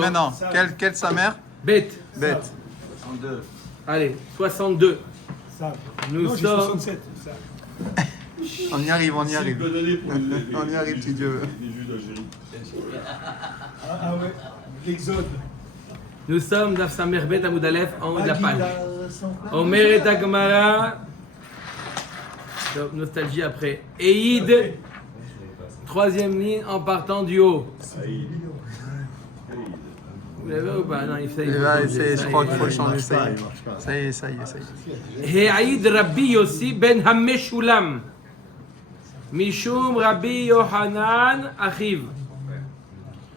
Maintenant, quelle sa mère? Bête. Bête. 62. Allez, 62. Ça. Nous Non, j'ai sommes. 67. Ça. On y arrive, on y arrive. Bonne année pour On y arrive si Dieu veut. les Juifs d'Algérie. Ah ouais, l'Exode. Nous sommes dans sa mère bête à Moudalef en haut de la page. Aguila, Omer et Agmara. Nostalgie après. Eid. Troisième ligne en partant du haut. Vous l'avez ou pas? Non, il fait. Je crois qu'il faut le changer. Ça y est, ça y est, ça y est. העיד רבי יוסי בן המשולם משום רבי יוחנן אחיו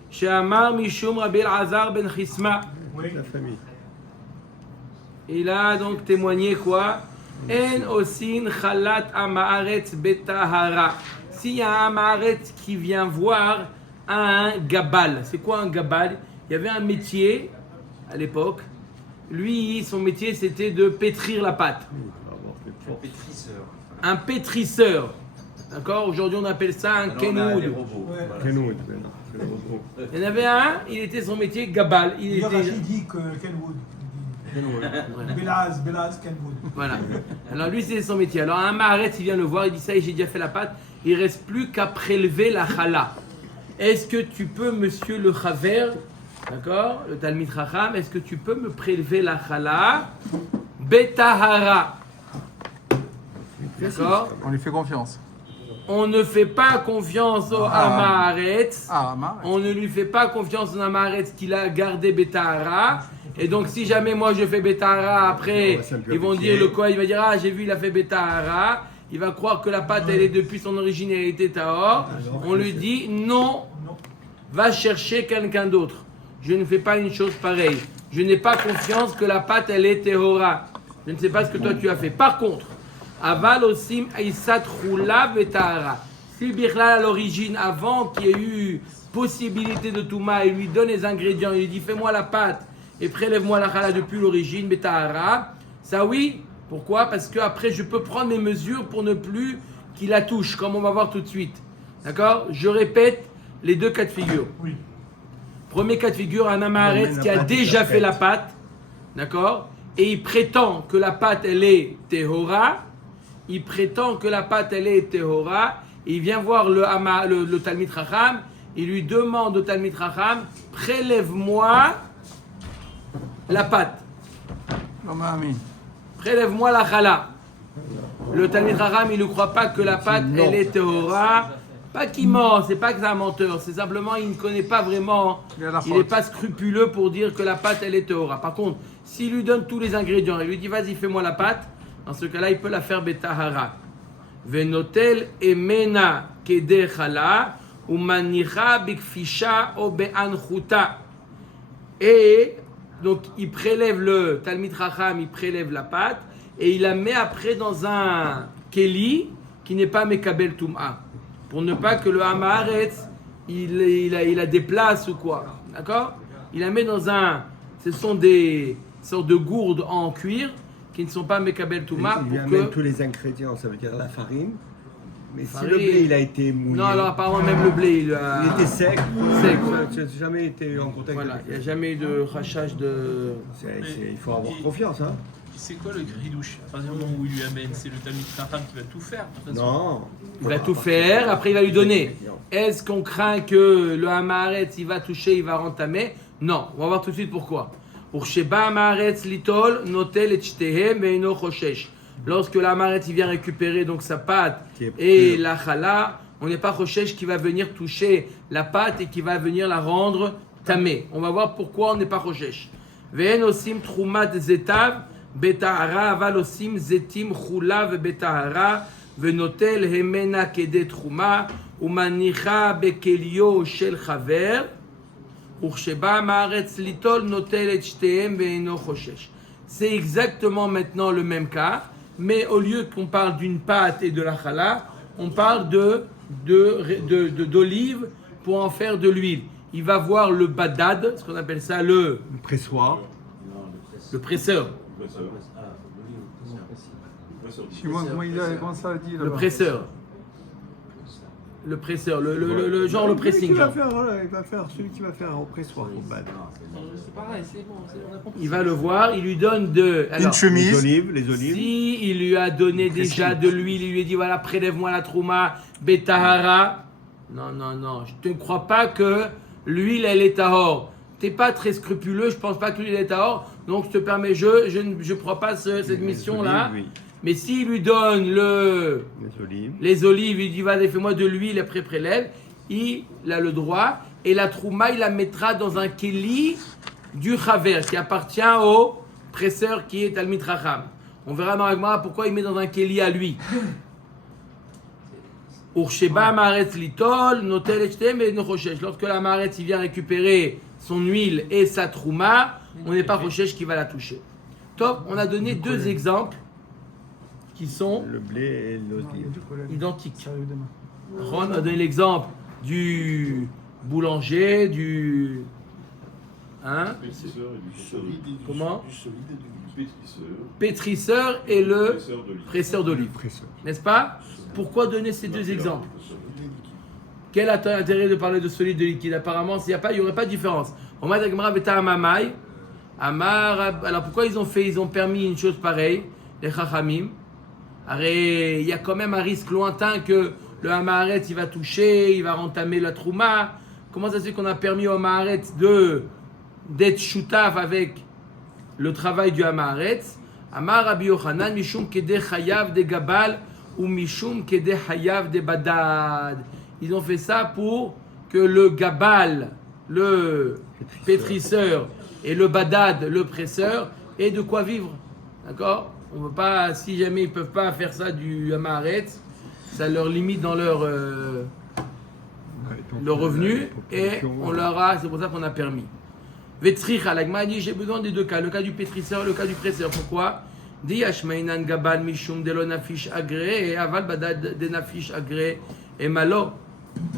שאמר משום רבי אלעזר בן חיסמא. Oui. Il a donc témoigné quoi? En osin chalat amaretz betahara. S'il y a un amaretz qui vient voir un gabal, c'est quoi un gabal? Il y avait un métier à l'époque. Lui, son métier, c'était de pétrir la pâte. Pétrisseur. Un pétrisseur. D'accord? Aujourd'hui, on appelle ça un kenwood. Ouais. Il y en avait un, il était son métier gabal. Il D'ailleurs, était... Rachid dit que Kenwood. Belaz, Kenwood. Voilà. Alors lui, c'est son métier. Alors un maharet, il vient le voir, il dit ça, j'ai déjà fait la pâte. Il reste plus qu'à prélever la chala. Est-ce que tu peux, monsieur le chaver, d'accord, le Talmid Chacham, est-ce que tu peux me prélever la chala betahara? D'accord? On lui fait confiance. On ne fait pas confiance au Amaharetz. Ah, ma. On ne lui fait pas confiance au Amaharetz qu'il a gardé Betahara. Et donc, si jamais moi je fais Betahara, après, ils vont dire le quoi? Il va dire, ah, j'ai vu, il a fait Betahara. Il va croire que la pâte, elle est depuis son origine, elle était Tahor. On lui dit, non, va chercher quelqu'un d'autre. Je ne fais pas une chose pareille. Je n'ai pas confiance que la pâte, elle est Tehora. Je ne sais pas ce que toi tu as fait. Par contre, Aval osim aïsat roula betahara. Si Birla à l'origine, avant qu'il y ait eu possibilité de Touma, il lui donne les ingrédients, il lui dit fais-moi la pâte et prélève-moi la chala depuis l'origine, betahara. Ça oui, pourquoi? Parce qu'après je peux prendre mes mesures pour ne plus qu'il la touche, comme on va voir tout de suite. D'accord? Je répète les deux cas de figure. Oui. Premier cas de figure, un amaretz qui a déjà fait la pâte, d'accord? Et il prétend que la pâte elle est tehora. Il prétend que la pâte elle est tehora. Il vient voir le Talmid Chacham. Il lui demande au Talmid Chacham, prélève-moi la pâte. Prélève-moi la chala. Le Talmid Chacham, il ne croit pas que la pâte elle est tehora. Pas qu'il ment, c'est pas que c'est un menteur, c'est simplement il ne connaît pas vraiment, il n'est pas scrupuleux pour dire que la pâte elle est tehora. Par contre, s'il lui donne tous les ingrédients, il lui dit vas-y fais-moi la pâte, dans ce cas-là il peut la faire betahara. Venotel emena keder chala ou manicha bikfisha o be'anchuta. Et donc il prélève le Talmid Chacham, il prélève la pâte et il la met après dans un keli qui n'est pas mekabel tum'a. Pour ne pas que le Hamaretz, il la déplace ou quoi. D'accord? Il la met dans un... Ce sont des sortes de gourdes en cuir qui ne sont pas Mekabel Touma. Il y a même tous les ingrédients, ça veut dire la farine. Mais si le blé il a été mouillé... Non, alors apparemment même le blé, il était sec. Sec. Tu n'as jamais été en contact Voilà, avec il n'y a jamais eu de rachage de... Il faut avoir confiance. Hein. C'est quoi le gridouche? À partir du moment où il lui amène, c'est le Talmid Chacham qui va tout faire de toute façon. Non. Il va tout faire, après il va lui donner. Est-ce qu'on craint que le Hamaretz, il va toucher, il va rentamer? Non, on va voir tout de suite pourquoi. Pour Sheba Hamaretz litol notel et shtehem ve'ino choshesh. Lorsque l'Hamaretz il vient récupérer donc sa pâte et la chala, on n'est pas choshesh qui va venir toucher la pâte et qui va venir la rendre tamée. On va voir pourquoi on n'est pas choshesh. Ve'en osim trumat zetav betahara aval osim zetim chulav betahara ונוטל המנה כדי תחומה ומניחה בכליו של חבר וכשבא מהארץ ליטול נוטל את שתיהם ואינו חושש. C'est exactement maintenant le même cas, mais au lieu qu'on parle d'une pâte et de la chala, on parle d'olive pour en faire de l'huile. Il va voir le badad, ce qu'on appelle ça le pressoir, le presseur. Comment ça dit Le presseur. le presseur, le genre le pressing. Il va genre. faire celui qui va faire au pressoir au bad. C'est pareil, c'est bon, on a compris. Il va le voir, il lui donne de. Une Alors, Les chemise. olives, les olives. si il lui a donné déjà de l'huile, il lui a dit voilà, prélève-moi la trouma, betahara. Non, je ne crois pas que l'huile elle est tahor. T'es pas très scrupuleux, je pense pas que l'huile est tahor, donc je te permets, je ne prends pas cette mission-là. Oui. Mais s'il lui donne les olives, il dit va, fais-moi de l'huile, après prélève, il a le droit. Et la trouma, il la mettra dans un keli du chaver, qui appartient au presseur qui est Talmid Chacham. On verra dans la Gemara pourquoi il met dans un keli à lui. Ursheba Maaretz litol, notel echtem et nochoshesh. Lorsque la Maaretz il vient récupérer son huile et sa trouma, on n'est pas Rochesh qui va la toucher. Top, on a donné deux exemples qui sont Le blé et l'olive. identiques. Ron a donné l'exemple du boulanger, du... Hein? Comment? Pétrisseur et le presseur d'olive. N'est-ce pas? Pourquoi donner ces deux exemples? Quel intérêt de parler de solide de liquide? Apparemment, il n'y aurait pas de différence. Alors pourquoi ils ont permis une chose pareille, les Chachamim? Il y a quand même un risque lointain que le Hamaharetz il va toucher, il va rentamer la Trouma. Comment ça se fait qu'on a permis au Hamaharetz d'être choutaf avec le travail du Hamaharetz? Amar Rabbi Yochanan, Mishum Kedeh Chayav de Gabal ou Mishum Kedeh Chayav de Badad. Ils ont fait ça pour que le Gabal, le pétrisseur, et le Badad, le presseur, aient de quoi vivre. D'accord? On veut pas, si jamais ils ne peuvent pas faire ça du Hamaharetz, ça leur limite dans leur revenu et on leur a, c'est pour ça qu'on a permis. Vetzricha, l'agma dit j'ai besoin des deux cas, le cas du pétrisseur, le cas du presseur. Pourquoi? Diashmainan gabal mishum de lo nafish agré et aval badad de nafish agré et malo.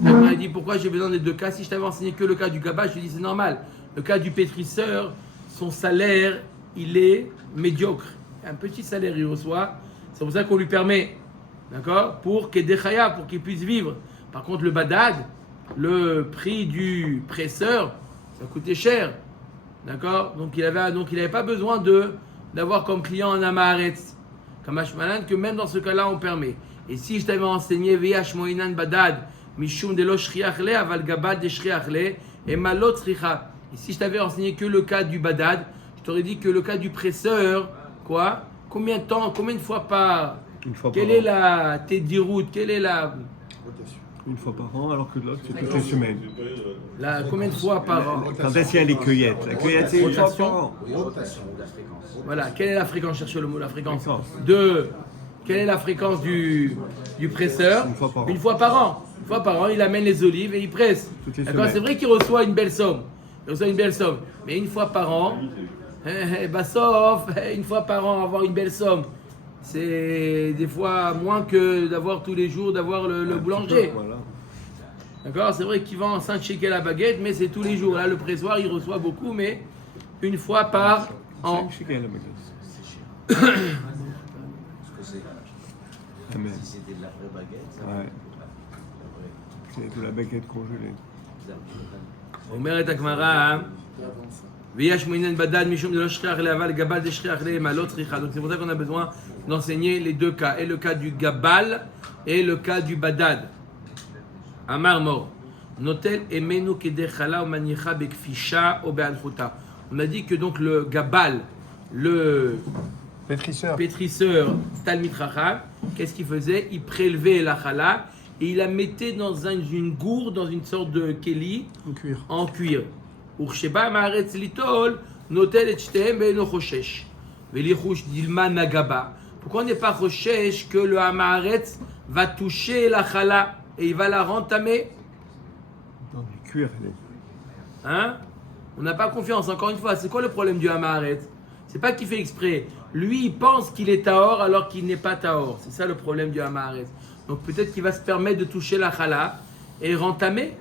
L'agma dit pourquoi j'ai besoin des deux cas? Si je t'avais enseigné que le cas du gabal, je te dis c'est normal. Le cas du pétrisseur, son salaire, il est médiocre. Un petit salaire il reçoit, c'est pour ça qu'on lui permet, d'accord, pour qu'il puisse vivre. Par contre, le badad, le prix du presseur, ça coûtait cher, d'accord. Donc il avait pas besoin d'avoir comme client un Hamaharetz, comme Hashmalan, que même dans ce cas-là on permet. Et si je t'avais enseigné Veyash Moinan badad mishum de lo shriach le aval gabad de shriach le et malot shricha. Et si je t'avais enseigné que le cas du badad, je t'aurais dit que le cas du presseur, quoi? Combien de temps, combien de fois par... Quelle est la tédiroute? Quelle est la... Une fois par an, alors que l'autre, c'est toutes les semaines. Combien de fois par an? Quand est-ce qu'il y a les cueillettes? La cueillette, c'est une fois par an. Voilà, quelle est la fréquence? Cherchez le mot, la fréquence. Quelle est la fréquence du presseur? Une fois par an. Une fois par an, il amène les olives et il presse. D'accord, c'est vrai qu'il reçoit une belle somme. Mais une fois par an, sauf une fois par an, avoir une belle somme, c'est des fois moins que d'avoir tous les jours, d'avoir le boulanger. Voilà. D'accord, c'est vrai qu'il vend 5 shekels la baguette, mais c'est tous les jours. Là, le pressoir, il reçoit beaucoup, mais une fois par an. 5 shekels la baguette. Amen. Si c'était de la vraie baguette, ça Ouais. C'est de la baguette congelée. אומרת הגמרא, ויש מועינן בדד משום דלא שכיח לאבל גבל דשכיח למה לא צריכה. Donc c'est pour ça qu'on a besoin d'enseigner les deux cas, et le cas du gabal et le cas du badad. Amar mor, notel emenu kedechala ou manicha bekfisha ou be'anchuta. On a dit que donc le gabal, le pétrisseur Talmid Chacham, qu'est-ce qu'il faisait? Il prélevait la chala et il la mettait dans une gourde, dans une sorte de keli en cuir. Ursheba Maaretz litol notel et shtem be'eno choshesh. Velichush dilman nagaba. Pourquoi on n'est pas choshesh que le Hamaharetz va toucher la chala et il va la rentamer? Dans du cuir, Hein? On n'a pas confiance. Encore une fois, c'est quoi le problème du Hamaharetz? C'est pas qu'il fait exprès. Lui, il pense qu'il est tahor alors qu'il n'est pas tahor. C'est ça le problème du Hamaharetz. Donc peut-être qu'il va se permettre de toucher la chala et rentamer.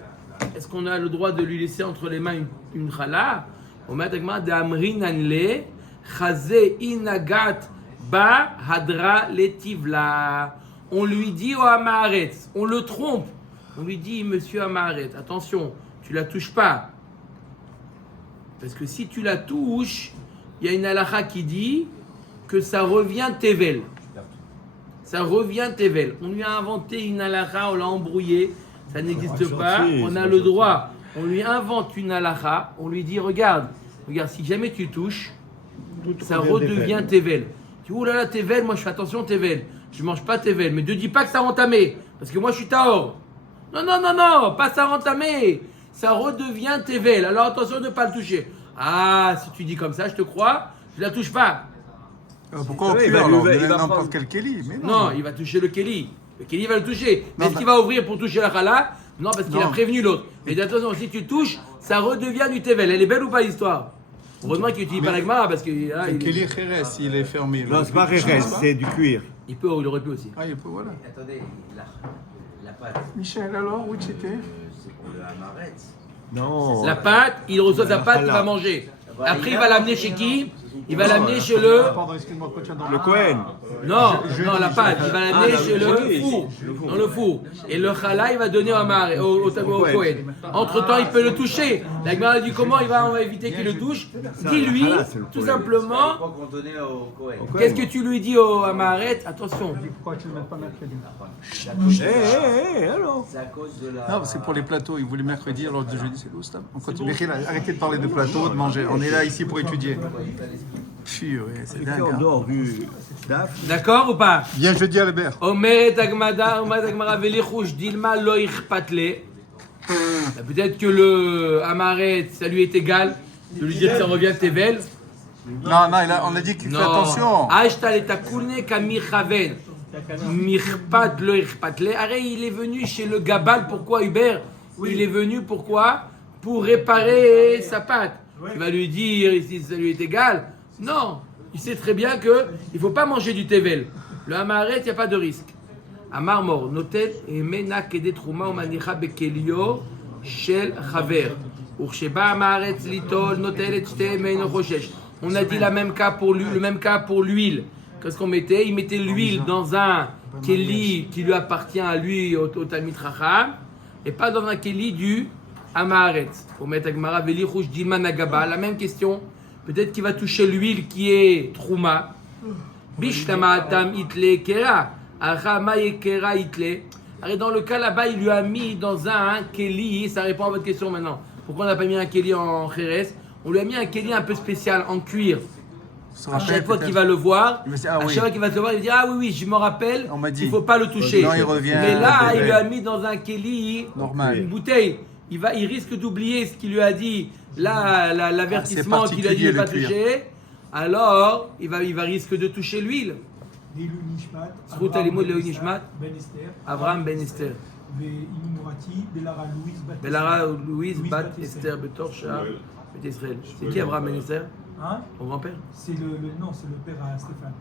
Est-ce qu'on a le droit de lui laisser entre les mains une chala? On met de amrin anle chazé inagat ba hadra letivla. On lui dit au Hamaharetz, on le trompe On lui dit, monsieur Amaret, attention, tu la touches pas. Parce que si tu la touches, il y a une halakha qui dit que ça revient Tevel. Ça revient Tevel. On lui a inventé une halakha, on l'a embrouillé, ça n'existe pas. On a le droit, on lui invente une halakha, on lui dit, regarde, si jamais tu touches, ça redevient Tevel. Tu dis, oh là là, Tevel, moi je fais attention Tevel. Je ne mange pas Tevel, mais ne dis pas que ça entamé, parce que moi je suis Taor. Non, pas ça entamé. Ça redevient Tevel. Alors attention de ne pas le toucher. Ah, si tu dis comme ça, je te crois, je ne la touche pas. Pourquoi au Ouais, cuir alors? il va N'importe prendre- quel Kelly. Mais Non, il va toucher le Kelly. Le Kelly va le toucher. Non, Est-ce qu'il va ouvrir pour toucher la Khala? Non, parce qu'il Non. a prévenu l'autre. Et attention, si tu touches, ça redevient du Tevel. Elle est belle ou pas l'histoire? Heureusement qu'il n'utilise pas l'agma parce que là, Le Kelly Jerez, il est fermé. Non, c'est pas Rérez, c'est du cuir. il aurait pu aussi. Ah, il peut, voilà. Attendez, la pâte, Michel, alors, où tu étais? c'est pour le hamaret. Non. La pâte, il reçoit sa pâte, il va manger. Après, il va l'amener chez qui? Il va l'amener chez le... Pardon, excuse-moi, coach. Le Cohen. Non, la pâte, il va l'amener chez le oui. four. Dans le four. Et le challah, il va donner au Kohen. Entre-temps, il peut le toucher. La Gemara dit comment on va éviter qu'il le touche. Dis-lui, tout simplement, Pourquoi qu'on donnait au Cohen? qu'est-ce que tu lui dis au Amaret? Attention. Pourquoi tu ne le mets pas mercredi? Alors. C'est à cause de la. Non, c'est pour les plateaux. Il voulait mercredi, alors de jeudi, c'est l'Oustam. On continue. Arrêtez de parler de plateau, de manger. On est là ici pour étudier. Purée, c'est dingue. En Hein. dehors du DAF. D'accord ou pas? Bien jeudi, Albert. Omet Agmara Velichouch Dilma Loich Patle. Peut-être que le Amaret, ça lui est égal de lui dire que ça revient Tevel. Non, on a dit qu'il fait attention. Ashtal et Takulne Kamichaven. Mirpat Loich Patle. Arrête, il est venu chez le Gabal. Pourquoi Hubert? Il est venu pourquoi? Pour réparer sa pâte. Tu vas lui dire si ça lui est égal? Non, il sait très bien qu'il ne faut pas manger du tevel. Le hamaret, il n'y a pas de risque. Amar mor, notel et mena kedet trouma ou manicha bekelio shel chaver. Ursheba hamaret litol notel et shte meino choshesh. On a dit le même cas pour l'huile. Qu'est-ce qu'on mettait? Il mettait l'huile dans un keli qui lui appartient à lui, au Talmid Chacham, et pas dans un keli du hamaret. Pour mettre Agmara veli rouge dilma nagaba, la même question. Peut-être qu'il va toucher l'huile qui est trouma. Bishtamatam itle kera. Achama kera itle. Alors dans le cas là-bas, il lui a mis dans un keli. Ça répond à votre question maintenant. Pourquoi on n'a pas mis un keli en Jerez? On lui a mis un keli un peu spécial en cuir. À chaque fois qu'il va le voir, à chaque fois qu'il va se voir, il va dire ah oui je me rappelle. On m'a dit. Il faut pas le toucher. Non, il revient. Mais là, il lui a mis dans un keli Normal. une bouteille. Il risque d'oublier ce qu'il lui a dit. Là, l'avertissement qu'il lui a dit de ne pas toucher, alors il va risque de toucher l'huile. Lélu Nishmat, Zrut Alimud Lélu Nishmat, Ben Esther, Avraham Ben Esther, Imumurati, Belara Louise Bat. Belara Louise Bat Esther Betor Shah Bet Israël. C'est qui Avraham Ben Esther? Hein? Ton grand-père? C'est le nom, c'est le père à Stéphane.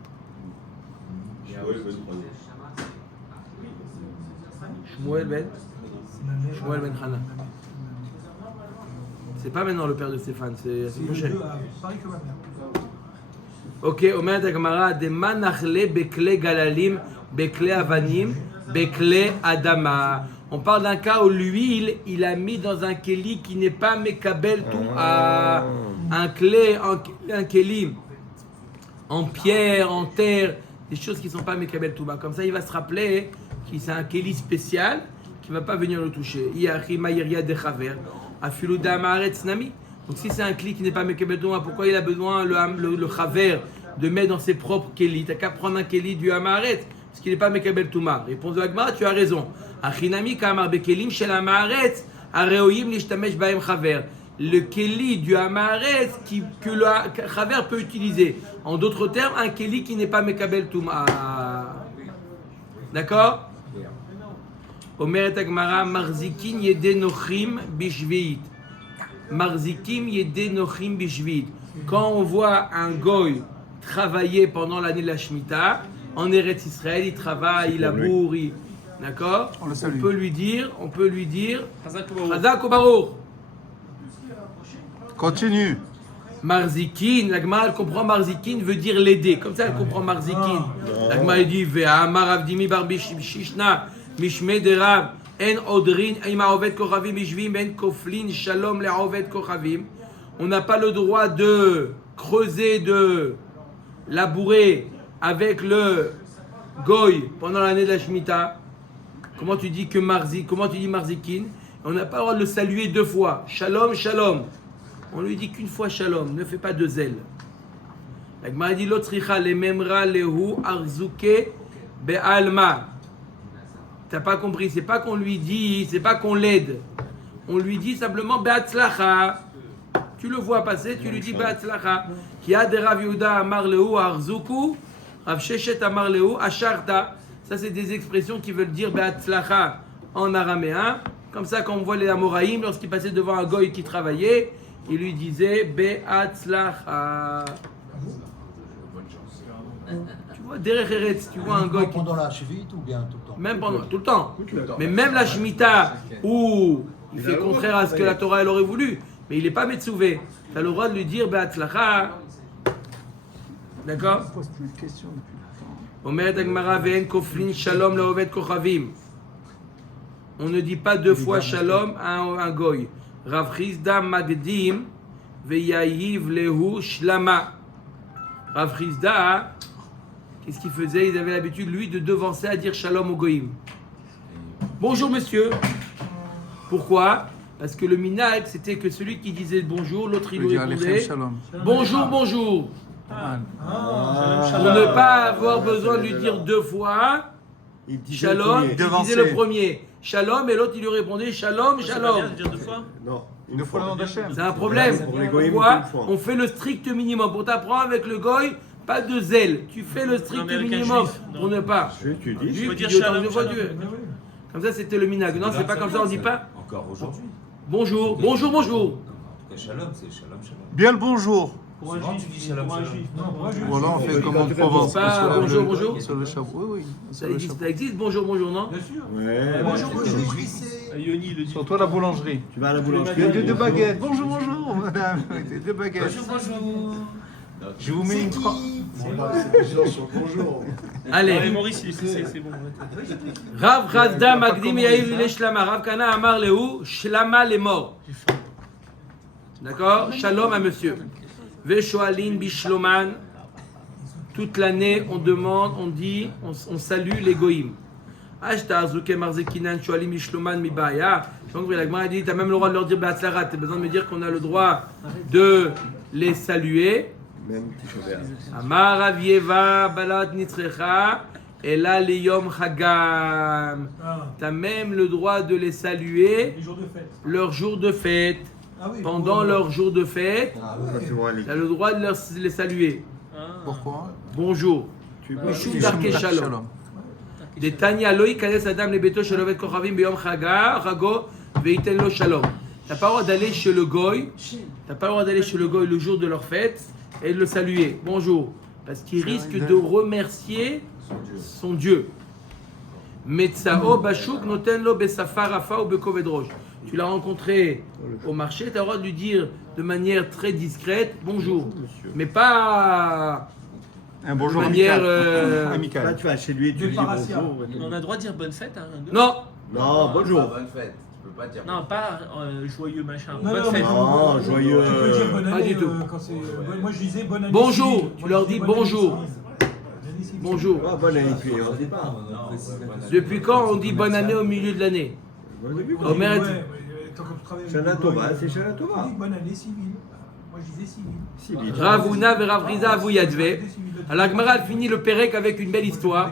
Shmuel Ben? C'est ma mère. Shmuel Ben Hana. C'est pas maintenant le père de Stéphane, c'est la C'est semaine les prochaine. deux, pareil que ma mère. Ok, Omer Agmara, de manachle bekle galalim, bekle avanim, bekle adama. On parle d'un cas où l'huile, il a mis dans un keli qui n'est pas mekabel tout à un keli en pierre, en terre, des choses qui ne sont pas mekabel tout bas. Comme ça, il va se rappeler que c'est un keli spécial qui ne va pas venir le toucher. Iachi maïria de chaver, afilu d'amaret snami. Donc si c'est un kli qui n'est pas mekabel tout bas, pourquoi il a besoin le chaver de mettre dans ses propres kelis? T'as qu'à prendre un keli du hamaret, parce qu'il n'est pas mekabel touma. Réponse de l'Agmara, tu as raison. Achinami kamar bekelim shel hamaret, areoyim lishtamesh baem chaver. Le keli du hamaret que le chaver peut utiliser. En d'autres termes, un keli qui n'est pas mekabel touma. D'accord? Omeret Agmara, marzikin yedenochim bishveit. Marzikim yedenochim bishveit. Quand on voit un goy travailler pendant l'année de la Shemitah, en Eretz Israël, il travaille, il laboure, d'accord? On le salue. On peut lui dire, Chazak Baruch. Continue. Marzikin, la Gemara elle comprend Marzikin veut dire l'aider. Comme ça elle comprend Marzikin. La Gemara elle dit Ve'amar Avdimi bar Shishna Mishme de Rav En odrin ima oved kochavim ishvim en koflin shalom le'oved kochavim. On n'a pas le droit de creuser, de labourer avec le goy pendant l'année de la Shemitah. Comment tu dis marzikin? On n'a pas le droit de le saluer 2 fois. Shalom, shalom. On lui dit qu'une fois shalom, ne fais pas de zèle. La Gemara dit l'otricha le memra lehu arzuke be'alma. T'as pas compris? C'est pas qu'on lui dit, c'est pas qu'on l'aide. On lui dit simplement be'atzlacha. Tu le vois passer, tu lui dis be'atzlacha. Ki ad Rav Yehuda amar lehu arzuku, Rav Sheshet amar lehu asharta. Ça c'est des expressions qui veulent dire be'atzlacha en araméen. Comme ça, quand on voit les Amoraïm, lorsqu'ils passaient devant un goy qui travaillait, il lui disait be'atzlacha. Tu vois, derrière Eretz, tu vois un goy qui... Pendant la chevite ou bien tout le temps? Même pendant, tout le temps. Mais même la Shemitah, où il fait contraire à ce que la Torah elle aurait voulu, mais il n'est pas Metsouvé. Tu as le droit de lui dire be'atzlacha. D'accord? pose plus de questions depuis longtemps. Omeret Agmara ve'en koflin shalom le'oved kochavim. On ne dit pas 2 fois shalom à un goy. Rav Chizda magdim ve'yahiv lehu shlama. Rav Chizda, qu'est-ce qu'il faisait? Il avait l'habitude, lui, de devancer à dire shalom au goyim. Bonjour monsieur. Pourquoi? Parce que le minag, c'était que celui qui disait bonjour, l'autre il lui répondait bonjour, bonjour. Pour ne pas avoir besoin de lui dire 2 fois shalom, il disait le premier shalom et l'autre il lui répondait shalom, shalom. Non. Une fois le nom d'Hachem. C'est un problème. Pourquoi? On fait le strict minimum. Pour t'apprendre avec le goy, pas de zèle. Tu fais le strict minimum pour ne pas. Tu dis, Juif, dire tu dis autant shalom, de fois shalom. Dieu. Comme ça, c'était le minag. Non, c'est pas comme ça, on dit pas Encore aujourd'hui. bonjour, bonjour, bonjour. En tout cas, shalom, c'est shalom, shalom. Bien le bonjour. Pour un Souvent, juif, tu dis shalom, pour un shalom. juif. Non, pour un juif. Voilà, on fait comme en tu Provence. pas on se lève bonjour, le- bonjour Sur le chapeau. Oui, Ça sur le existe, chapeau. ça existe, bonjour, bonjour, non? Bien sûr. Ouais. Bonjour, bonjour. Yoni, il le dit. Sur toi, la boulangerie. Tu vas à la Il y boulangerie. a 2 baguettes. Bonjour, bonjour, madame. 2 baguettes. Bonjour. Je vous mets une croix. Allez, Allez. Maurice, il est stressé, c'est bon. Rav Chazda Magdim Yair le Shlama. Rav Kana Amar Lehu, Shlama les morts. D'accord? Shalom à monsieur. Veshoalin Bishloman. Toute l'année, on demande, on dit, on salue les goïms. Ashta Azuke Marzekinan Shoalim Bishloman Mibaya. Donc, la Gemara dit, tu as même le droit de leur dire Be'atzlacha. Tu as besoin de me dire qu'on a le droit de les saluer. Même Tisha B'Av. Amar Rav Yeva Balat Nitzrecha. Ela Liyom Chagam. Tu as même le droit de les saluer Les jours de fête. leur jour de fête. Ah oui, Pendant pour- leur jour de fête, Ça, c'est bon, allez. tu as le droit de les saluer. Pourquoi? Bonjour. Tu peux- Mishum Darke Shalom. Des Tanya Loi Kades Adam le Beto Shalovet Kochavim Beyom Chaga Chago Veiten Lo Shalom. T'as pas le droit d'aller chez le goy. T'as pas le droit d'aller chez le goy le jour de leur fête et de le saluer. Bonjour. Parce qu'il risque de remercier son Dieu. Metzao Bashuk Noten Lo Besafar Rafa ou Bekovedrosh. Tu l'as rencontré au marché, tu as le droit de lui dire de manière très discrète bonjour. Mais pas Un bonjour de manière. amical. Là, Amical. tu vas chez lui et tu Des lui dis paracias. bonjour. On a le droit de dire bonne fête à un gars? Non, Non, bonjour. Bonne fête. Tu peux pas dire. Non, pas joyeux machin. Non, Bonne non, fête. mais Non, tu joyeux. peux dire bonne Pas année du tout. quand c'est. Moi je disais bonne année. Bonjour, civile. tu Moi, leur je dis disais bonne année bonjour. civile. Bonne année civile. bonjour. Ah, bonne année, puis on dit pas. Non, précise bonne année. Depuis quand on dit bonne année au milieu de l'année? Bonne année. Au mérite. Tant que tu travailles avec Shana le Tova, goy, c'est Shana tu Tova. dis bonne année civile. Moi je disais civile. Si, vite. Ravuna Veravriza Avuyadve. Alors la Gemara elle finit le Pérec avec une belle histoire.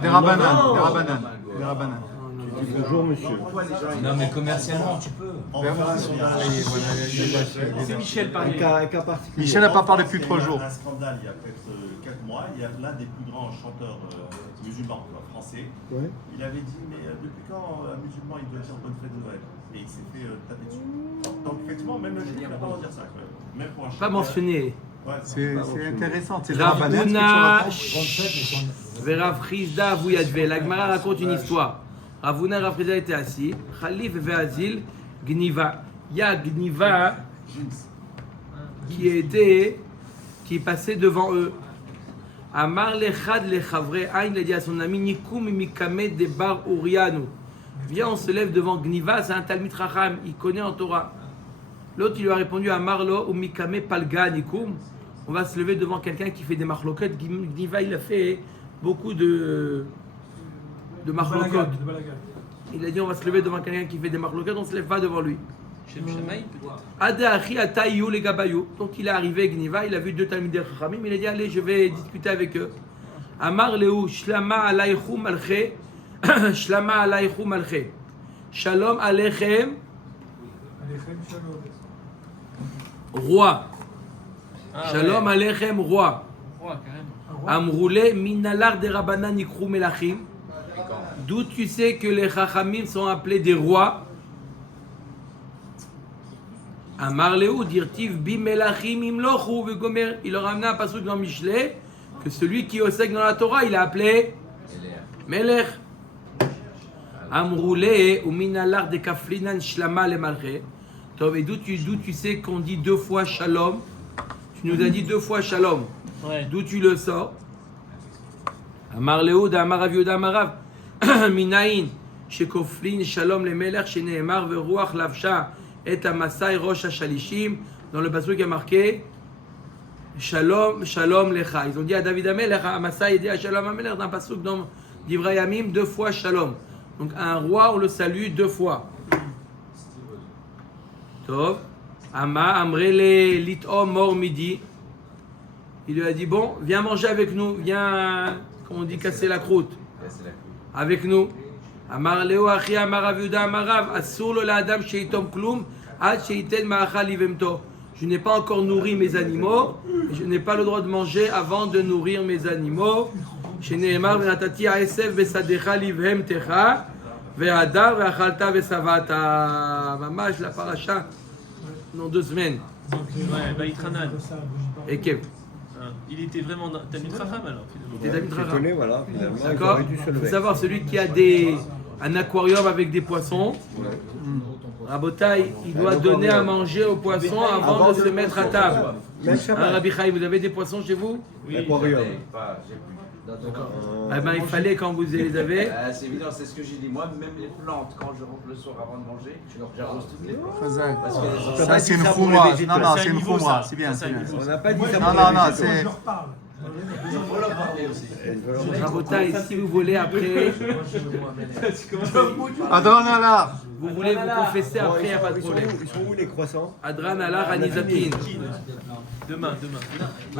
Des rabananes. Des rabananes. Des rabananes. Tu dis bonjour, monsieur. Non, mais commercialement, tu peux. C'est Michel Un parler. cas particulier. Michel n'a pas parlé depuis 3 jours. Il y a eu un scandale il y a peut-être 4 mois. Il y a l'un des plus grands chanteurs musulmans français. Ouais. Il avait dit mais depuis quand un musulman il doit dire bonne fête de Noël? Et il s'est fait taper dessus. Donc effectivement, même le juif n'a pas le droit de dire ça. Quoi. Même pour un Pas chanteur. mentionné. Ouais, C'est intéressant. C'est des rabananes. Ravuna Veravriza Avuyadve. La Gemara raconte une histoire. Ravuna et Ravriza étaient assis. Khalif Veazil Gniva. Il y a Gniva qui passait devant eux. Amar lechad lechavre ain, il a dit à son ami Nikum mikame de bar Urianu. Viens, on se lève devant Gniva, c'est un Talmid Chacham, il connaît en Torah. L'autre, il lui a répondu Amar lo ou mikame palga Nikum. On va se lever devant quelqu'un qui fait des marloquettes. Gniva, il a fait beaucoup de marloquettes. De Balagan. Il a dit on va se lever devant quelqu'un qui fait des marloquettes, on ne se lève pas devant lui. Shem Shamaï, peut-être. Adachi atayu les gabayou. Donc il est arrivé Gniva, il a vu deux Talmidei Chachamim, il a dit allez, je vais discuter avec eux. Amar lehu shlama alaychu malche, shlama alaychu malche. Shalom alechem, Alechem shalom. roi. Ah, Shalom ouais. alechem, roi. Roi, carrément. Amroulé minalar de Rabbanan nikru melachim. D'où tu sais que les Chachamim sont appelés des rois? Amar Léou, dirtiv bi melachim imlochu vegomer. Il leur a amené un passage dans Michelet que celui qui osek dans la Torah, il a appelé Melech. Amroulé ou minalar de kaflinan shlama le malche. Et d'où tu sais qu'on dit deux fois shalom? Tu nous as dit deux fois shalom. Ouais. D'où tu le sors? Amar Léoud, Amar Rav Yehuda, Amar Rav Minaïn, Shekoflin, Shalom le Melech, Sheneemar, Veruach, Lavsha, et Amasai, Rosh Hashalishim. Dans le passage qui a marqué Shalom, Shalom Lecha. Ils ont dit à David Amelech, Amasai, dit à Shalom Amelech, dans le passage dans Divrei Yamim, deux fois Shalom. Donc un roi, on le salue deux fois. Tov, Ama, Amrele, Litom, Mor Midi. Il lui a dit bon, viens manger avec nous, viens, comme on dit, casser la croûte. Avec nous. Amar Leo Achi Amar Rav Yehuda Amar Rav Asur lo la'adam sheitom klum ad sheiten ma'achal livemto. Je n'ai pas encore nourri mes animaux, et je n'ai pas le droit de manger avant de nourrir mes animaux. Sheneemar v'natati ha'esef besadecha livhemtecha ve'adar ve'achalta ve'savata. Mamash la paracha dans 2 semaines. Ouais, Baïtranan. Et Kev. Il était vraiment. T'as mis Tracham alors finalement. T'es David C'est Rara. étonné, voilà. Finalement, ils D'accord. auraient dû se Il faut lever. savoir, celui qui a un aquarium avec des poissons, Rabotai, il doit donner à manger aux poissons avant de se mettre à table. Même Hein, Shabbat. Rabbi Chaim, vous avez des poissons chez vous? L'aquarium. Eh ben, il fallait quand vous les avez. C'est évident, c'est ce que j'ai dit. Moi, même les plantes, quand je rentre le soir avant de manger, j'arrose toutes les plantes. Chazak. Parce que Ça, c'est une ça pour les khoumra. végétaux. Non, non, C'est c'est un une niveau, khoumra. ça. C'est bien, Ça, c'est c'est un bien. niveau. On n'a pas dit ça Non, pour non, les non, végétaux. c'est. Je leur parle. il faut leur parler aussi. Rabotai, si vous voulez après, Adran Allah. vous voulez vous confesser après, il n'y a pas de Ils sont problème. où- ils sont où les croissants? Adran Allah Ranizatin. Demain.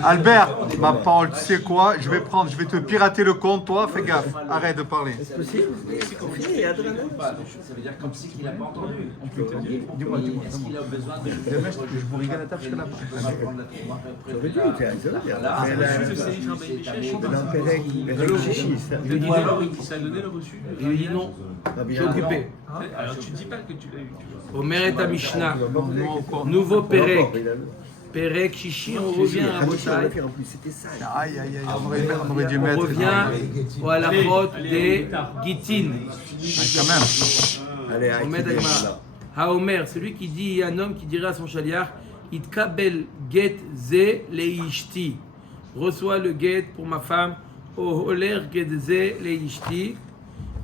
Albert, ma parole, tu sais quoi? Je vais te pirater le compte, toi. Fais gaffe. Arrête de parler. C'est possible? C'est confiné, Adrien. Ça veut dire comme si qu'il n'a pas entendu. On peut te dire. Est-ce qu'il a besoin de. Je vous rigole à table, je suis là. Ça veut dire, ça veut dire. Là, Mais c'est dans Pérec, Chichi, ça. Il dit alors, il t'a donné le reçu. Il lui dit non, je suis occupé. Alors tu dis pas que tu l'as eu. Tu vois. Omer et Mishnah. Nouveau Perek. Perek, Chichi, on revient à Rabotai. En plus, c'était ça. Aïe, aïe, aïe. On aurait dû On mettre. revient à la faute des Gitin. Quand même. Allez, On met arrête. Dagmar. Haomer, celui qui dit, un homme qui dirait à son chaliar, Itkabel get ze leishti. Reçois le get pour ma femme. Oholer get ze leishti.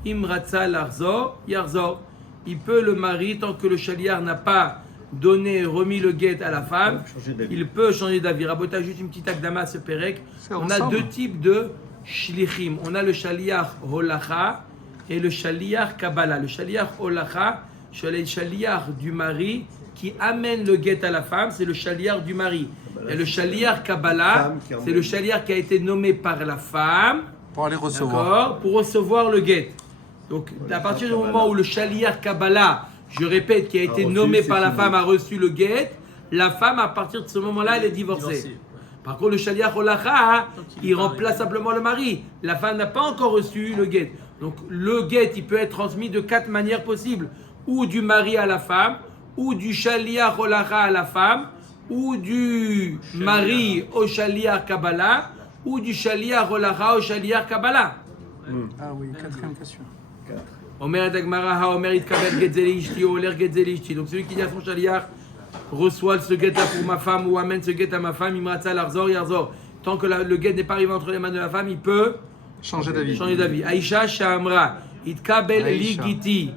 Imratza larzor, yarzor. Il peut le mari, tant que le chaliar n'a pas donné, remis le get à la femme, il peut changer d'avis. Rabota, juste une petite akdama à ce perek. On a ensemble. 2 types de shlichim. On a le shaliach holacha et le shaliach kabbalah. Le shaliach holacha, c'est le shaliach du mari qui amène le get à la femme, c'est le shaliach du mari. Et le shaliach kabbalah, c'est le shaliach qui a été nommé par la femme, Pour aller recevoir. d'accord, pour recevoir le get. Donc, à partir du moment où le shaliach kabbalah, je répète, qui a été reçu, nommé c'est par la fini. femme, a reçu le get, la femme, à partir de ce moment-là, elle est divorcée. Divorcée. Par contre, le shaliach holacha, il remplace simplement le mari. La femme n'a pas encore reçu le get. Donc, le get, il peut être transmis de 4 manières possibles. Ou du mari à la femme, ou du shaliach holacha à la femme, ou du mari au shaliach kabbalah, ou du shaliach holacha au shaliach kabbalah. Ah oui, 4e question. Omer Dagmara, ha Omer Itkabel Getzeli Ishti, Oler Getzeli Ishti. Donc celui qui dit à son chaliar, reçoit ce guet-là pour ma femme ou amène ce guet à ma femme, Imratza Larzor, Yarzor. tant que le guet n'est pas arrivé entre les mains de la femme, il peut Changer d'avis. changer d'avis. Aïcha Shamra, Itkabel Aïcha. Ligiti.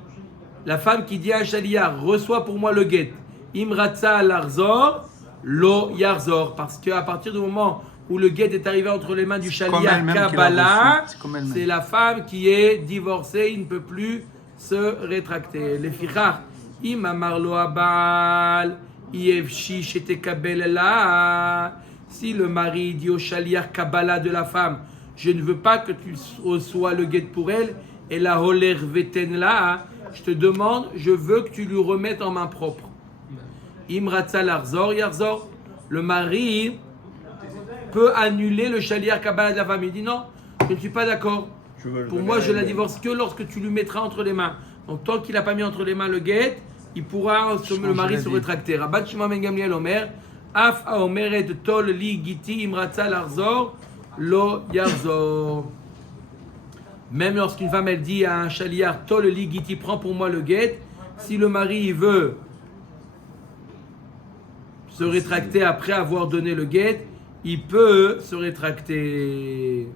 La femme qui dit à un shaliar, reçois pour moi le guet. Imratza Larzor, Lo Yarzor. Parce qu'à partir du moment où le guet est arrivé entre les mains du comme shaliar elle-même qui l'a Kabbalah, reçu. C'est comme elle-même. c'est la femme qui est divorcée, il ne peut plus se rétracter. Les fichar, Im Amarlo Abal, Ievshi Shetekabel La. Si le mari dit au shaliar Kabbalah de la femme, je ne veux pas que tu reçois le guet pour elle, et la holer veten la, je te demande, je veux que tu lui remettes en main propre. Imratza larzor yarzor, le mari peut annuler le shaliar Kabbalah de la femme. Il dit non, je ne suis pas d'accord. Pour moi, je la divorce que lorsque tu lui mettras entre les mains. Donc tant qu'il n'a pas mis entre les mains le guet, il pourra, le mari se rétracter. Rabban Shimon ben Gamliel Omer, Af haomeret tol li giti imratza larzor lo yarzor. Même lorsqu'une femme elle dit à un shaliar tol li giti, prends pour moi le guet, si le mari veut se rétracter après avoir donné le guet, il peut se rétracter.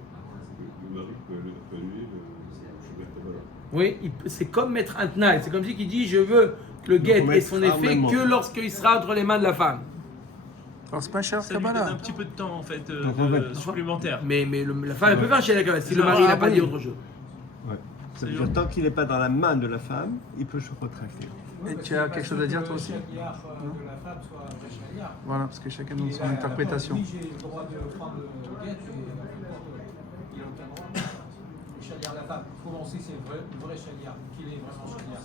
Oui, c'est comme mettre un tnaï. C'est comme si il dit je veux que le guet ait son effet que lorsqu'il sera entre les mains de la femme. Alors c'est pas cher Ça lui donne Kabbalah. un petit peu de temps en fait supplémentaire. Mais la femme elle peut faire chez la Kabbalah si le mari n'a pas dit autre chose. Ouais. Ça veut dire, tant qu'il n'est pas dans la main de la femme, il peut se retracter. Et tu as quelque chose à dire toi aussi? Voilà, parce que chacun donne son interprétation. Oui, j'ai le droit de prendre le guet, il a aucun droit. Le shaliar de la femme, comment on sait que c'est le vrai shaliar, qu'il est vraiment shaliar?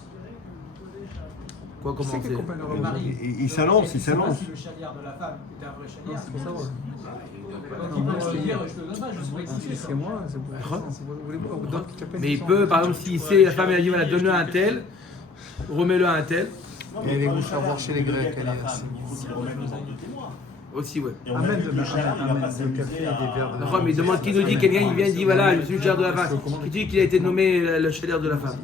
Quoi commencer? Le mari. Il s'annonce, il s'annonce. Si le shaliar de la femme est un vrai shaliar, c'est pour savoir. Donc il peut se dire, je te le donne pas, je sais pas si C'est moi, c'est pour Mais il peut, par exemple, si c'est la femme elle dit voilà, donne-le à un tel, remets-le à un tel. Et allez-vous faire voir chez les Grecs, elle est assez. Aussi, ouais. Amène de café et des verres. D'accord, mais il demande qui nous dit, quelqu'un il vient et dit voilà, je suis le shaliar de la femme. Qui dit qu'il a été nommé le shaliar de la femme?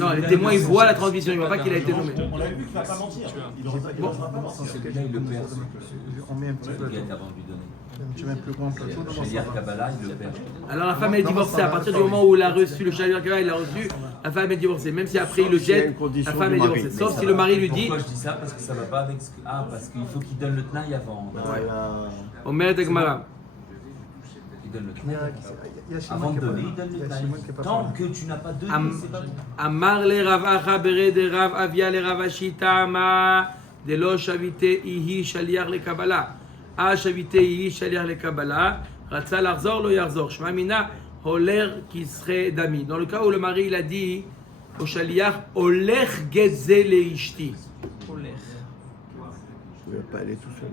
Non, les témoins ils voient la transmission, ils ne voient pas qu'il a été nommé. On a vu qu'il ne va pas mentir. Il aurait pas dit, Bon. il va pas mentir. On met un petit plateau. Tu mets un plus grand plateau devant ça. Alors la femme est divorcée. À partir du moment où elle a reçu le shaliar Kabbalah, il l'a reçu, la femme est divorcée. Même si après il le jette, la femme est divorcée. Sauf si le mari lui dit. Pourquoi je dis ça? Parce que ça va pas avec ce que... Ah, parce qu'il faut qu'il donne le tenaille avant. Omer Tegmara. Il donne le Il y tenaille. a chez Avant moi de qui est pas donner, là. il donne Il y le a chez moi qui est pas tenaille. là. Tant que tu n'as pas donné, c'est pas bon. Amar le Rav Acha bered de Rav Avia le Rav Ashita ma de lo shavite ihi shaliar le Kabbalah. A shavite ihi shaliar le Kabbalah. Ratza larzor lo yarzor. Shma mina holer qui serait d'ami. Dans le cas où le mari il a dit au shaliar holer getze le ishti. Il ne va pas aller tout seul.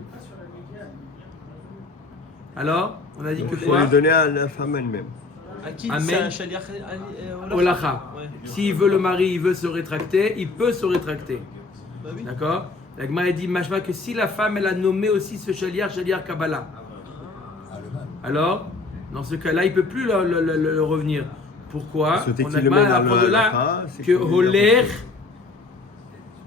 Alors, on a dit que Il faut quoi? lui donner à la femme elle-même. À qui Amen. c'est un shaliar Olacha. Ouais. S'il veut le mari, il veut se rétracter, il peut se rétracter. Bah oui. D'accord? La Gemara dit machma que si la femme elle a nommé aussi ce shaliar Kabbalah. Alors, dans ce cas-là, il ne peut plus le revenir. Pourquoi? Parce que dès On qu'il a le mal met à dans apprendre le de là halacha, c'est que qu'il est holer bien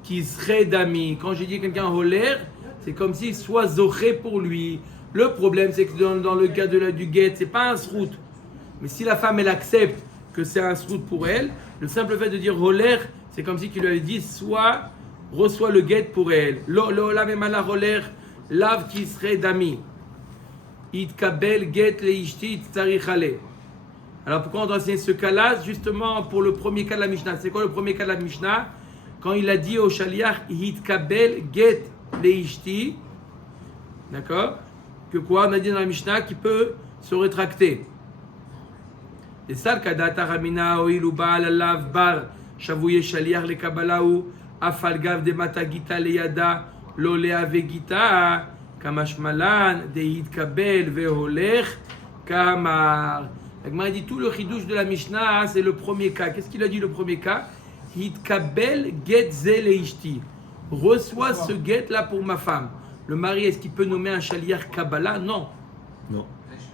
qui serait d'ami. Quand j'ai dit quelqu'un holer, c'est comme s'il soit zoché pour lui. Le problème, c'est que dans le cas du guet, c'est pas un srout. Mais si la femme elle accepte que c'est un srout pour elle, le simple fait de dire holer, c'est comme si qu'il lui avait dit soit reçoit le guet pour elle. La même la holer, lave qui serait d'ami. Itkabel get le ishti tsarichale. Alors pourquoi on doit enseigner ce cas-là? Justement pour le premier cas de la Mishnah. C'est quoi le premier cas de la Mishnah? Quand il a dit au shaliach Itkabel get le ishti, d'accord? Que quoi? On a dit dans la Mishnah qu'il peut se rétracter. Et ça, le kadata ramina oilu baal alav bar shavouye shaliach le kabbalah ou afalgav de matagita leyada lo leavegita kamashmalan de hitkabel veholech kamar. La Gemara dit tout le chidouche de la Mishnah, c'est le premier cas. Qu'est-ce qu'il a dit le premier cas? Hitkabel get ze leishti. Reçois ce get là pour ma femme. Le mari, est-ce qu'il peut nommer un shaliach Kabbalah? Non. Non.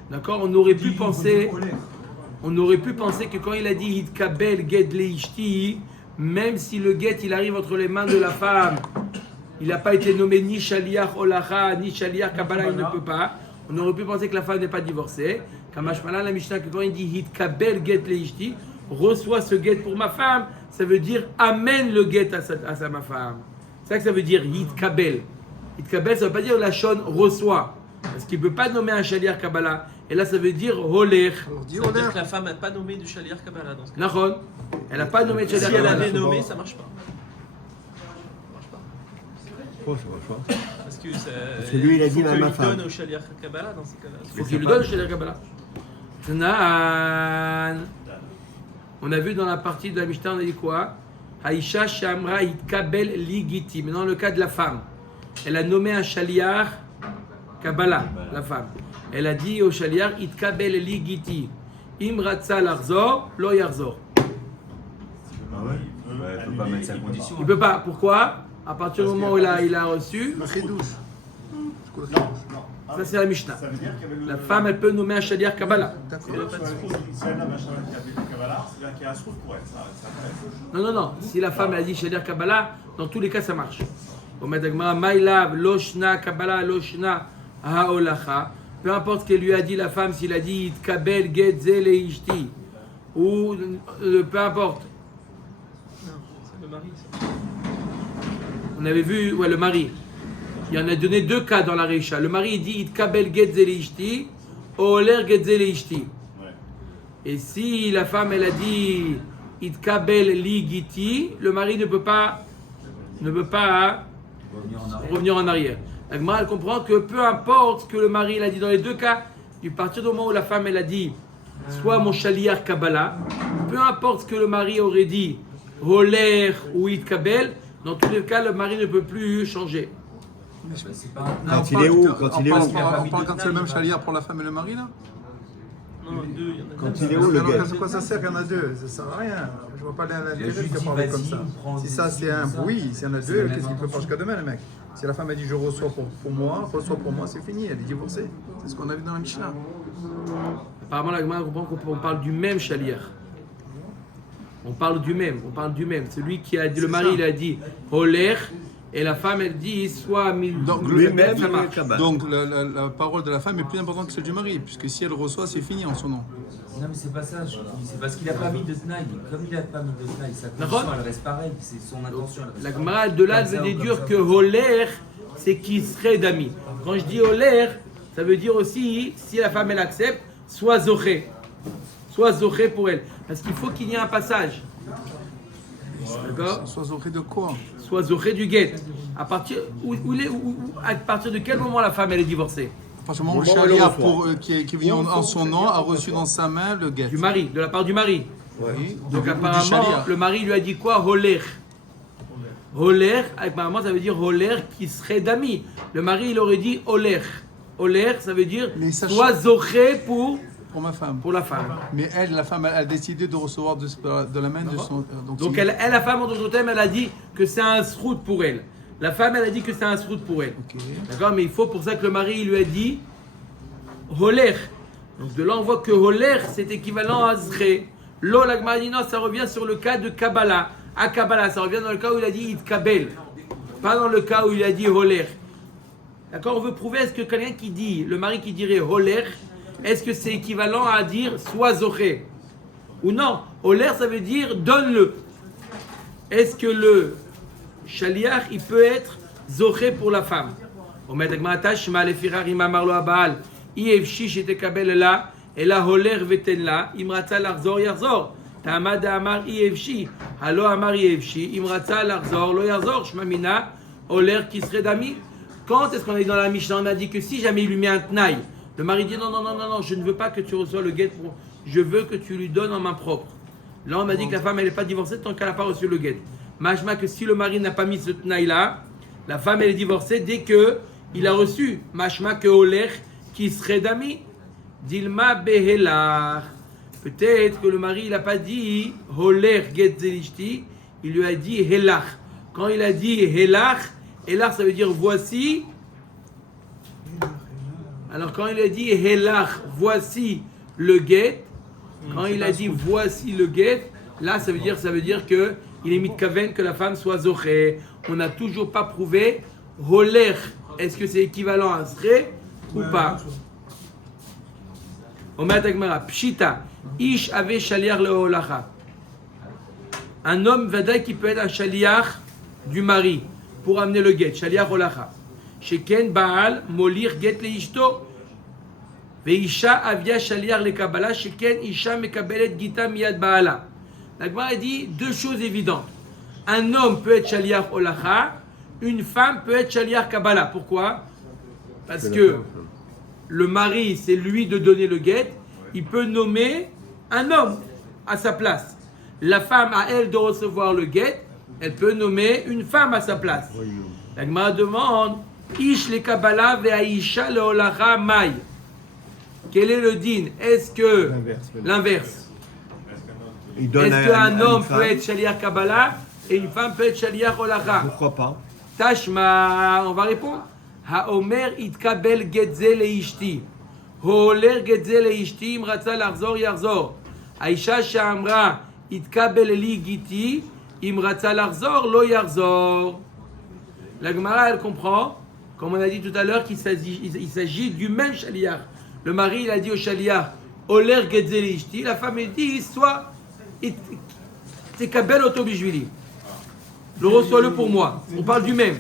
D'accord? On aurait pu penser que quand il a dit Hitkabel get leishti, même si le get il arrive entre les mains de la femme il n'a pas été nommé ni Shaliach Olacha, ni Shaliach Kabbalah, il ne peut pas. On aurait pu penser que la femme n'est pas divorcée. Kamashmala, la Mishnah, quand il dit Hitkabel get leishti, reçois ce get pour ma femme, ça veut dire amène le get à ma femme. C'est ça que ça veut dire Hitkabel. Hitkabel, ça ne veut pas dire la shon reçoit. Parce qu'il ne peut pas nommer un Shaliach Kabbalah. Et là, ça veut dire Holer. Ça veut dire que la femme n'a pas nommé de Shaliach Kabbalah dans ce cas. Nahon. Elle n'a pas nommé de Shaliach Si elle Kabbalah. avait nommé, ça marche pas. Oh, ça marche pas. Parce que, lui, il a faut dit à ma qu'il femme. donne au Shaliach Kabbalah dans ces cas-là. Il faut qu'il lui donne le Shaliach Kabbalah. Tanan. On a vu dans la partie de la Mishnah, on a dit quoi? Haïcha Shamra Hitkabel Ligiti. Mais dans le cas de la femme, elle a nommé un Shaliach Kabbalah, la femme. Elle a dit au Shaliach Hitkabel Ligiti. Imratza Larzor, Lo Yarzor. Ah ouais. Elle peut pas mettre sa condition. Il ne peut pas. Pourquoi? À partir du moment où il a reçu, Non, non. ça c'est la Mishnah. Ça veut dire qu'avec le- La femme, elle peut nommer un Shaliach Kabbalah. Si elle a un machin qui a fait du Kabbalah, c'est-à-dire qu'il y a un srouf pour elle. Ça intéresse. Non. Si la femme a dit Shaliach Kabbalah, dans tous les cas, ça marche. Au Medagma, Maïlav, Loshna Kabbalah, Loshna Haolacha. Peu importe ce qu'elle lui a dit, la femme, s'il a dit Itkabel Getze Leishti, ou peu importe. Non, c'est le mari, ça. On avait vu, le mari. Il y en a donné deux cas dans la Reisha. Le mari il dit Itkabel Getze Leishti, Oler Getze Leishti. Ouais. Et si la femme elle a dit Itkabel Ligiti, le mari ne peut pas revenir en arrière. La Gemara elle comprend que peu importe ce que le mari il a dit dans les deux cas, du partir du moment où la femme elle a dit soit mon Shaliach Kabbalah, peu importe ce que le mari aurait dit Holer ou Itkabel, dans tous les cas le mari ne peut plus changer. Quand il est où? Quand il est où? On parle quand c'est le même Shaliach pour la femme et le mari là? Non, deux, il y en a Quand deux. il est où le Alors, gars? à quoi ça sert? Il y en a deux, ça sert à rien. Je vois pas l'intérêt de parler comme ça. Si ça c'est un bruit, s'il y en a deux, qu'est-ce qu'il peut faire jusqu'à demain le mec? Si la femme a dit je reçois pour moi, c'est fini, elle est divorcée. C'est ce qu'on a vu dans la Mishnah. Apparemment la Gemara comprend qu'on parle du même Shaliach. On parle du même. Celui qui a dit, le mari il a dit Holer, et la femme elle dit soit Donc, Lui-même, ça il est marche. Kabbalah. Donc la parole de la femme est plus importante que celle du mari, puisque si elle reçoit, c'est fini en son nom. Non mais c'est pas ça, je dis. C'est parce qu'il a pas mis de Tnaï. Comme il a pas mis de Tnaï, sa D'accord. condition elle reste pareille, c'est son intention. elle reste La pareille. Gemara de là elle Comme ça veut ou déduire comme que ça. Holer c'est qui serait d'amis. Quand je dis Holer, ça veut dire aussi si la femme elle accepte, soit Zoché pour elle. Parce qu'il faut qu'il y ait un passage. D'accord? Soit auprès de quoi? Soit Zoché du guet. À partir à partir de quel moment la femme elle est divorcée? À partir du moment où le Au moment où elle Shaliach reçoit. qui vient en son nom a reçu dans sa main le guet. Du mari, de la part du mari. Oui. Donc Du apparemment, Shaliach. le mari lui a dit quoi? Holer. Holer, apparemment ça veut dire Holer qui serait d'amis. Le mari il aurait dit Holer. Holer ça veut dire Mais ça soit Zoché Pour ma femme. pour la femme. Mais elle, la femme, elle a décidé de recevoir de la main de son. Donc elle, la femme en d'autres termes, elle a dit que c'est un srout pour elle. La femme elle a dit que c'est un srout pour elle. Ok. D'accord? Mais il faut pour ça que le mari il lui a dit Holer. Donc de là on voit que Holer c'est équivalent à Zré. Lo la Gemara dit non, ça revient sur le cas de Kabbalah. À Kabbalah, ça revient dans le cas où il a dit Itkabel. Pas dans le cas où il a dit Holer. D'accord? On veut prouver est-ce que quelqu'un qui dit, le mari qui dirait Holer, est-ce que c'est équivalent à dire soit Zoché? Ou non? Holer ça veut dire donne-le. Est-ce que le Shaliach il peut être Zoché pour la femme? On met Shema lefirar imamar lo abal ifshi shetekabel la ela holer veten la imratza larzor yarzor ta'amad amar ifshi halo amar ifshi imratza larzor lo yarzor shma mina holer qui serait d'ami. Quand est-ce qu'on est dans la Mishnah? On a dit que si jamais il lui met un tnaï, le mari dit non, je ne veux pas que tu reçois le guet, je veux que tu lui donnes en main propre. Là on a dit que la femme elle n'est pas divorcée tant qu'elle n'a pas reçu le guet. Machma que si le mari n'a pas mis ce tnaï là, la femme elle est divorcée dès que il a reçu. Machma que Holer qui serait d'ami. Dilma behelar. Peut-être que le mari il n'a pas dit Holer get zelishti, il lui a dit helach. Quand il a dit helach, helach ça veut dire voici. Alors quand il a dit helach, voici le guet, quand il a dit voici le guet, là ça veut dire que il est mitkaven que la femme soit zoché. on n'a toujours pas prouvé Holer. Est-ce que c'est équivalent à Sre ou pas? Omer Tagmara, Pshita, Ish ave shaliach leolacha. Un homme vadaï qui peut être un shaliach du mari pour amener le get, shaliach olacha. Sheken Baal molir get le ishto. Veisha avia shaliach le kabbalah, sheken isha mekabelet gita miyad baala. La Gemara dit deux choses évidentes. Un homme peut être shaliach olacha, une femme peut être shaliach kabbalah. Pourquoi? Parce que le mari, c'est lui de donner le get, il peut nommer un homme à sa place. La femme, à elle de recevoir le get, elle peut nommer une femme à sa place. La Gemara demande, Ish le Kabbalah ve'aisha le holacha mai. Quel est le din? Est-ce que l'inverse? Est-ce qu'un homme peut être shaliach Kabbalah et une femme peut être shaliach holacha? Pourquoi pas? Tashma, on va répondre. Haomer itkabel getze leishti. Holer getze leishti im ratza larzor yarzor. Aisha she'amra itkabel li giti im ratza larzor lo yarzor. La Gemara, elle comprend, comme on a dit tout à l'heure, qu'il s'agit du même shaliach. Le mari, il a dit au shaliach, Holer getze leishti. La femme, elle dit, soit itkabel oto bishvili. Le reçois-le pour moi. On parle du même.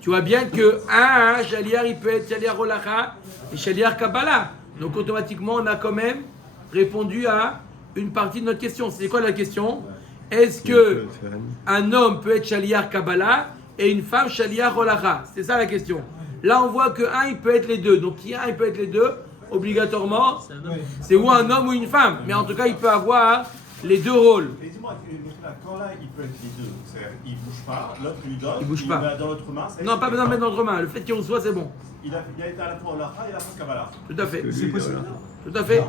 Tu vois bien que un shaliach, il peut être shaliach holacha et shaliach kabbalah. Donc automatiquement, on a quand même répondu à une partie de notre question. C'est quoi la question? Est-ce que un homme peut être shaliach kabbalah et une femme shaliach holacha? C'est ça la question. Là, on voit que un, il peut être les deux. Donc, il peut être les deux, obligatoirement. C'est ou un homme ou une femme. Mais en tout cas, il peut avoir les deux rôles. Et dis-moi, quand là, il peut être les deux, c'est-à-dire il ne bouge pas, l'autre lui donne, Il bouge pas. met dans l'autre main. Non, pas besoin de mettre dans l'autre main. Le fait qu'il reçoit, c'est bon. Il a été à la fois au Lacha et à la fois Kabbalah. Tout à fait. C'est possible. Tout à fait.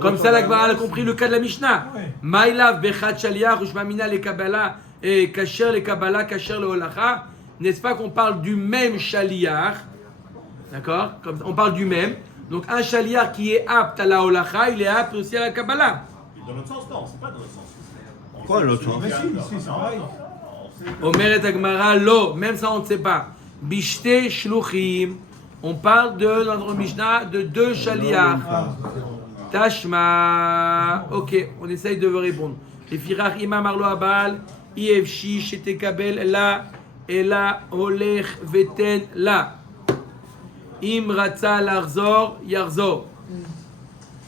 Comme ça, la Gemara a compris le cas de la Mishnah. Maïlav bechat shaliach ushmamina le Kabbalah et kasher le Kabbalah, kasher le holacha. N'est-ce pas qu'on parle du même shaliach? D'accord? On parle du même. Donc un shaliach qui est apte à la holacha, il est apte aussi à la Kabbalah. Dans l'autre sens, non, c'est pas dans l'autre sens. Quoi l'autre sens? Mais si, c'est pareil. Omer et Agmara, lo, même ça on ne sait pas. Bishte shluchim. On parle de notre Mishnah de deux shaliach. Tashma. Ok, on essaye de vous répondre. Les firach imam arlo abal, ifshi shetekabel la, ela olech veten la. Im ratza larzor yarzor.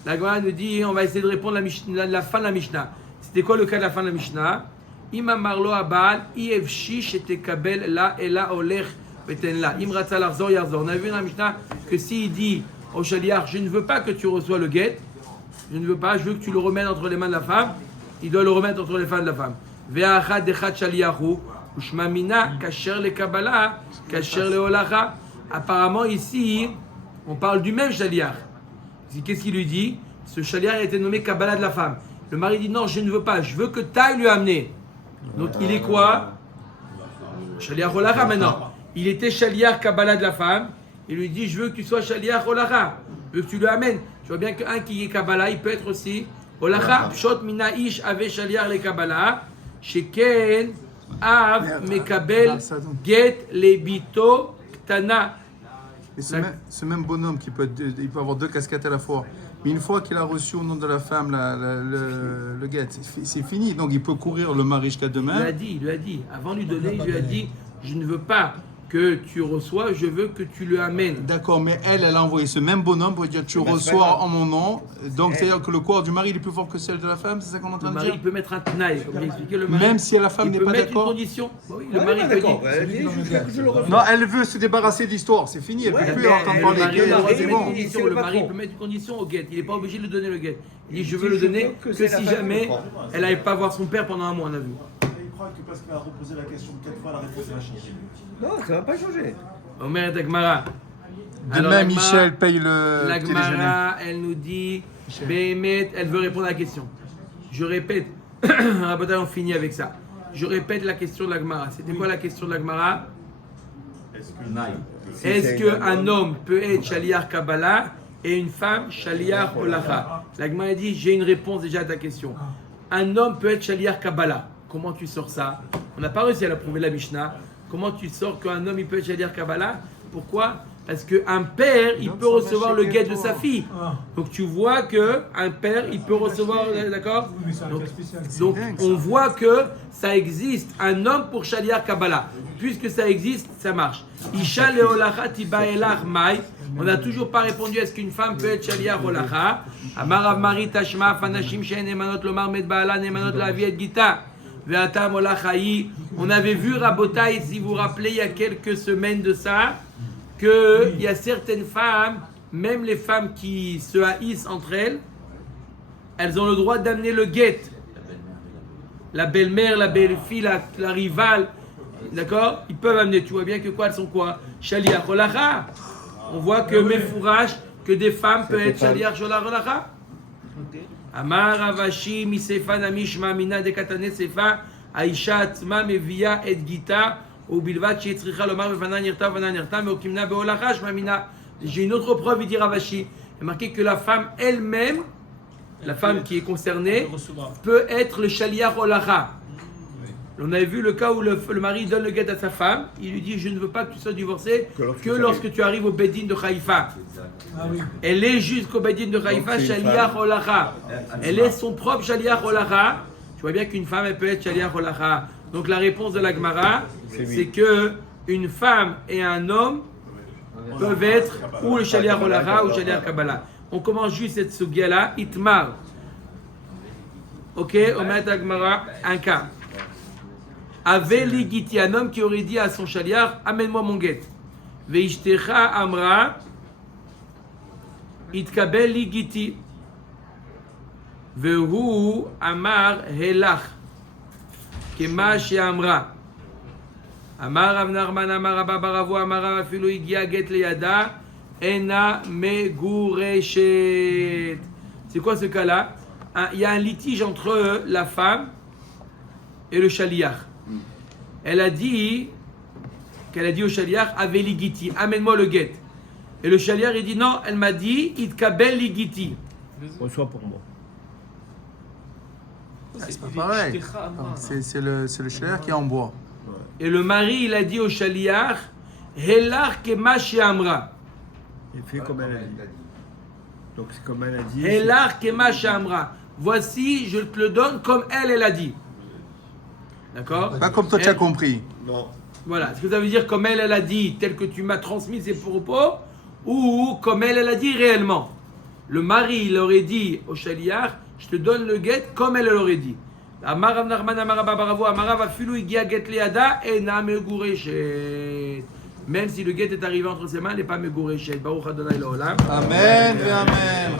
La Gemara nous dit, on va essayer de répondre la fin de la Mishnah. C'était quoi le cas de la fin de la Mishnah? Imam marlo abal, ifshi shetekabel la, ela olech veten la. Im ratza larzor yarzor. On a vu dans la Mishnah que s'il dit au shaliach, je ne veux pas que tu reçois le guet, je ne veux pas, je veux que tu le remettes entre les mains de la femme, il doit le remettre entre les mains de la femme. Ve'achad dechat shaliachu, ushmamina, kasher le kabbalah, kasher le holacha. Apparemment ici, on parle du même shaliach. Qu'est-ce qu'il lui dit? Ce shaliach a été nommé kabbalah de la femme. Le mari dit non, je ne veux pas, je veux que tu ailles lui amener. Donc il est quoi? Shaliach holacha maintenant. Il était shaliach kabbalah de la femme. Il lui dit, je veux que tu sois shaliach holacha. Je veux que tu le amènes. Tu vois bien qu'un qui est kabbalah, il peut être aussi holacha. Pshot mina ish ave shaliach le kabbalah. Sheken av mekabel get lebito ktana. Et ce même bonhomme qui il peut avoir deux casquettes à la fois. Mais une fois qu'il a reçu au nom de la femme le guet, c'est fini. Donc il peut courir le mari jusqu'à demain. Il lui a dit. Avant de lui donner, il lui a dit, je ne veux pas que tu reçois, je veux que tu le amènes. D'accord, mais elle a envoyé ce même bonhomme pour dire tu reçois en mon nom. Donc c'est-à-dire que le corps du mari il est plus fort que celle de la femme, c'est ça qu'on est en train de dire? Le mari il peut mettre un tnaï, comme j'ai expliqué. Le mari, même si la femme n'est pas d'accord. Une condition. Oui, le mari peut dire. Non, elle veut se débarrasser de l'histoire, c'est fini, elle ne peut plus entendre parler. C'est bon. Le mari peut mettre une condition au guet, il n'est pas obligé de le donner le guet. Il dit je veux le donner que si jamais elle n'allait pas voir son père pendant un mois, on a vu. Il croit que parce qu'elle a reposé la question 4 fois, la réponse va changer. Non, ça ne va pas changer. Omer et Agmara. Demain, Michel paye le La petit déjeuner. Gemara, elle nous dit, Béhémet, elle veut répondre à la question. Je répète, on finit avec ça. Je répète la question de la Gemara. C'était quoi la question de la Gemara? Est-ce qu'un homme peut être shaliach Kabbalah et une femme shaliach holacha? La Gemara dit, j'ai une réponse déjà à ta question. Un homme peut être shaliach Kabbalah. Comment tu sors ça? On n'a pas réussi à la prouver la Mishnah. comment tu sors qu'un homme il peut être Shaliach Kabbalah? Pourquoi? Parce qu'un père, il peut recevoir le guet de sa fille. Donc tu vois qu'un père, il peut recevoir, d'accord? Oui, mais c'est un cas spécial. Donc on voit que ça existe un homme pour Shaliach Kabbalah. Puisque ça existe, ça marche. Isha leolacha tiba elach mai. On n'a toujours pas répondu à ce qu'une femme peut être Shaliach Olacha. Amar Rav Mari Tashma fanashim she'en emanot lomar med ba'ala nemanot lavi et gita. Ve'atam olachayi. On avait vu Rabotai, si vous vous rappelez, il y a quelques semaines de ça, qu'il y a certaines femmes, même les femmes qui se haïssent entre elles, elles ont le droit d'amener le guet. La belle-mère, la belle-fille, la rivale, d'accord? Ils peuvent amener, tu vois bien que quoi, elles sont quoi? Shaliach Olacha. On voit que Mefourash, que des femmes peuvent être Shaliach Olacha. Amar Ravashi misefa namishma mina de katane sefa Aisha atzma mevia et gita ou bilvat shetzricha lomar befana nirta meokimna beolacha shma mina. J'ai une autre preuve, il dit Ravashi. Il est marqué que la femme elle-même, la femme qui est concernée, peut être le Shaliach Olacha. On avait vu le cas où le mari donne le guet à sa femme, il lui dit je ne veux pas que tu sois divorcé que lorsque tu arrives au Bedin de Haïfa. Elle est jusqu'au Bedin de Haïfa Shaliach Olacha. Elle est son propre Shaliach Olacha. Tu vois bien qu'une femme elle peut être Shaliach Olacha. Donc la réponse de la Gemara, c'est que une femme et un homme peuvent être ou le Shaliach Olacha ou le Shaliach Kabbalah. On commence juste cette sugia là, Itmar. Ok, on met à Gemara un cas. Avait ligiti, un homme qui aurait dit à son Shaliach, amène-moi mon guet. Veishtecha amra, itkabel ligiti. Vehu amar helach, kema sheamra. Amar Avnarman amar Abba Baravo amar afilu igia get leyada, ena megureshet. C'est quoi ce cas-là? Il y a un litige entre la femme et le Shaliach. Elle a dit qu'elle a dit au Shaliach Ave ligiti, amène-moi le guet. Et le Shaliach il dit non, elle m'a dit Itkabel ligiti. Reçois pour moi. C'est pas pareil. C'est le Shaliach qui est en bois. Et le mari il a dit au Shaliach Helach kema sheamra. Il fait comme elle a dit. Donc c'est comme elle a dit. Helach kema sheamra. Voici, je te le donne comme elle a dit. D'accord? Pas comme toi tu as compris. Non. Voilà. Est-ce que ça veut dire comme elle a dit, tel que tu m'as transmis ses propos, ou comme elle a dit réellement? Le mari, il aurait dit au Shaliach, je te donne le guet comme elle l'aurait dit. Amar Rav Nachman amar Abba Baravo amar Rav afilu igia get liada ena megureshet. Même si le guet est arrivé entre ses mains, il n'est pas megureshet. Baruch Adonai Leolam. Amen et amen.